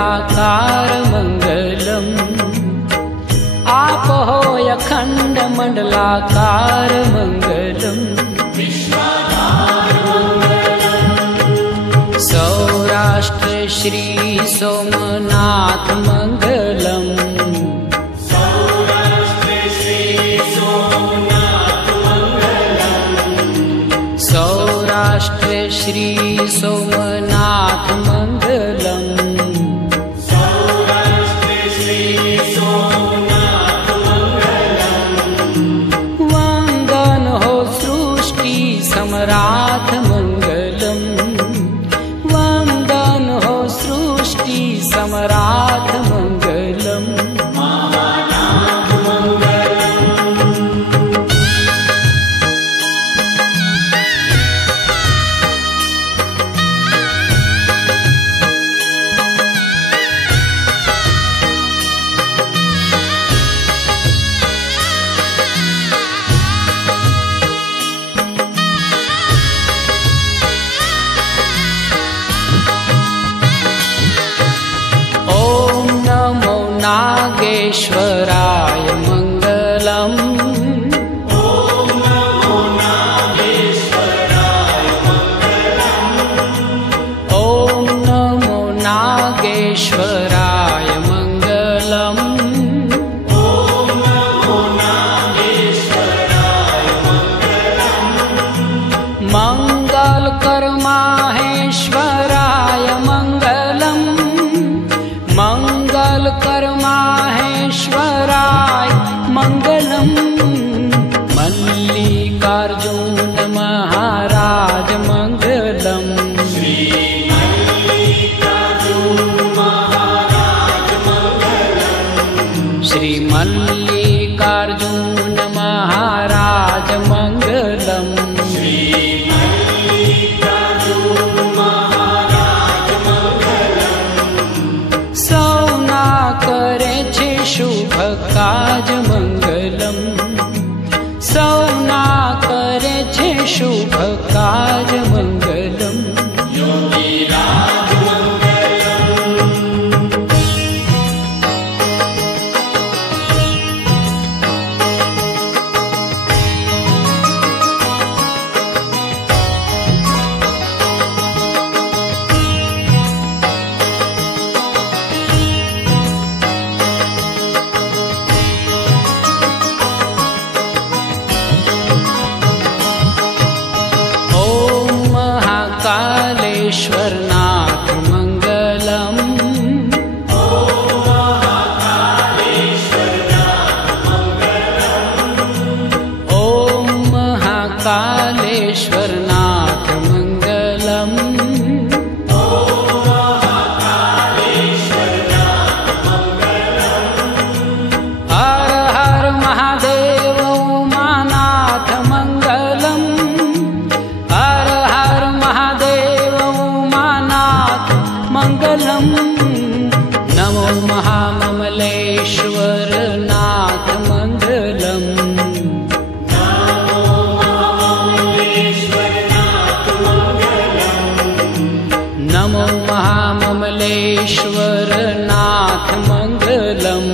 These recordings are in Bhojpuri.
मंडलाकार मंगलम् आप हो अखंड मंडलाकार मंगलम् सौराष्ट्र श्री सोमनाथ मंगलम् सौराष्ट्र श्री सोमनाथ मंगलम् वंदन हो सृष्टि सम्राट मंगलम् वंदन हो सृष्टि सम्राट मंगलम् नागेश्वराय मंगलम् ॐ नमो नागेश्वराय मंगलम् ॐ नमो नागेश्वराय मंगलम् ॐ नमो नागेश्वराय मंगलम् मंगलकर माहेश्वराय मंगलम् मंगलकर माहेश्वराय मंगलम् मल्लिकार्जुन महाराज मंगलम् श्री मल्लिकार्जुन महाराज मंगलम् श्री मल्लिकार्जुन महाराज मंगलम् श्री मल्लिकार्जुन महाराज मंगलम् सौना करे छे शुभ काज मंगलम् सौना करे छे शुभ काज मंगलम् योगीराज मंगलम् कालेश्वरनाथ मंगलम् ॐ महाकालेश्वरनाथ मंगलम् ॐ महाकालेश्वरनाथ मंगलम् हर हर महादेव उमानाथ मंगलम् हर हर महादेव उमानाथ मंगलम् नमो महाममलेश्वर नाथ मंगलम् नमो महाममलेश्वर नाथ मंगलम्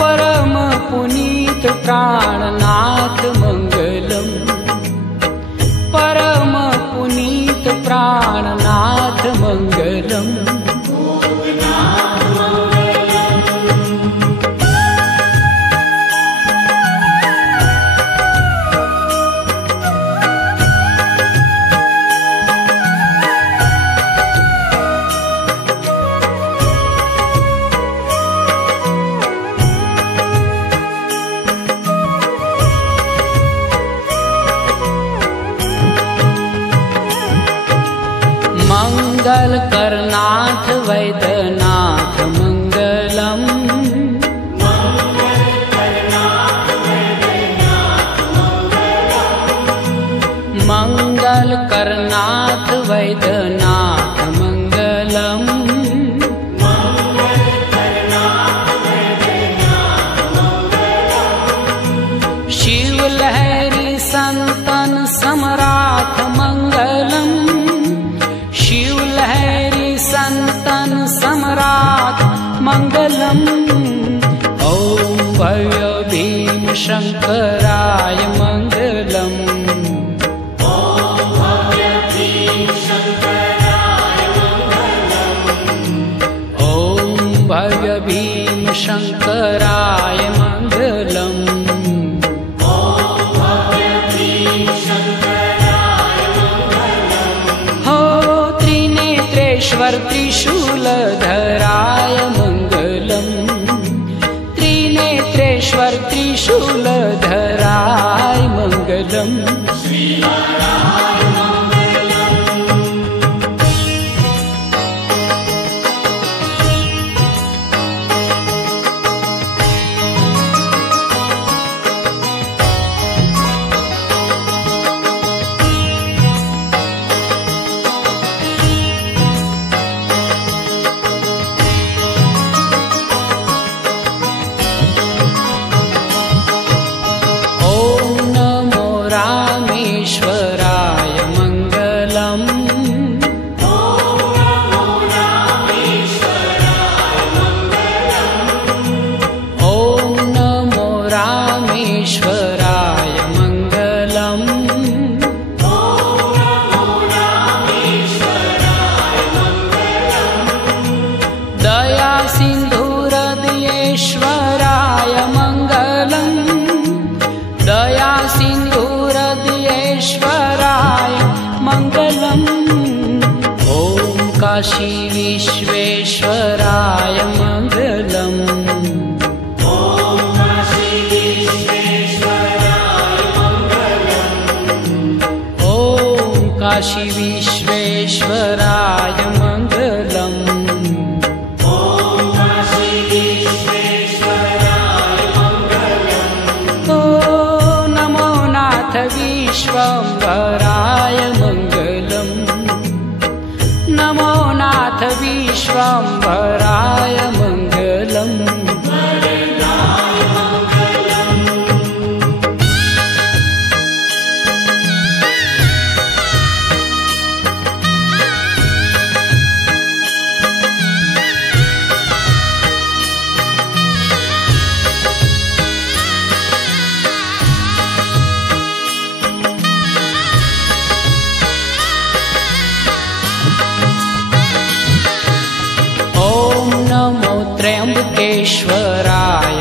परम पुनीत प्राणनाथ मंगलम् परम पुनीत प्राणनाथ मंगलम् मंगल करनाथ वैद्यनाथ मंगलम् मंगल करनाथ वैद्यनाथ मंगलम् शिव लहरी संतन समराथ मंगलम, शिवलहरी संतन सम्राट मंगलम। ओम भव्य भीम शंकराय मंगलम। ओम भव्य भीम शंकराय मंगलम। ओम भव्य भीम शंकराय मंगलम। ओम भव्य भीम शंकराय मंगलम। हो त्रिनेत्रेश्वर त्रिशूलधराय मंगलम। त्रिनेत्रेश्वर त्रिशूलधराय मंगलम। श्रीहराय मंगलम। ओम नमो रामेश्वराय मंगलम। ओम नमो रामेश्वराय मंगलम। ओम नमो रामेश्वराय मंगलम। ओम नमो रामेश्वराय मंगलम। दया सिंधुहृदयेश्वराय मंगलम। दया सिंधुहृदयेश्वराय मंगलम। ओम काशी विश्वेश्वराय मंगलम। ओम काशी विश्वेश्वराय मंगलम। ओम काशी विश्वेश्वराय मंगलम। ओम काशी विश्वेश्वराय मंगलम। ओ नमो नाथ विश्वम्भराय मंगलम। नमो नाथ विश्वम्भराय मंगलम। वरदाय मंगलम। ओम नमो त्र्यंबकेश्वराय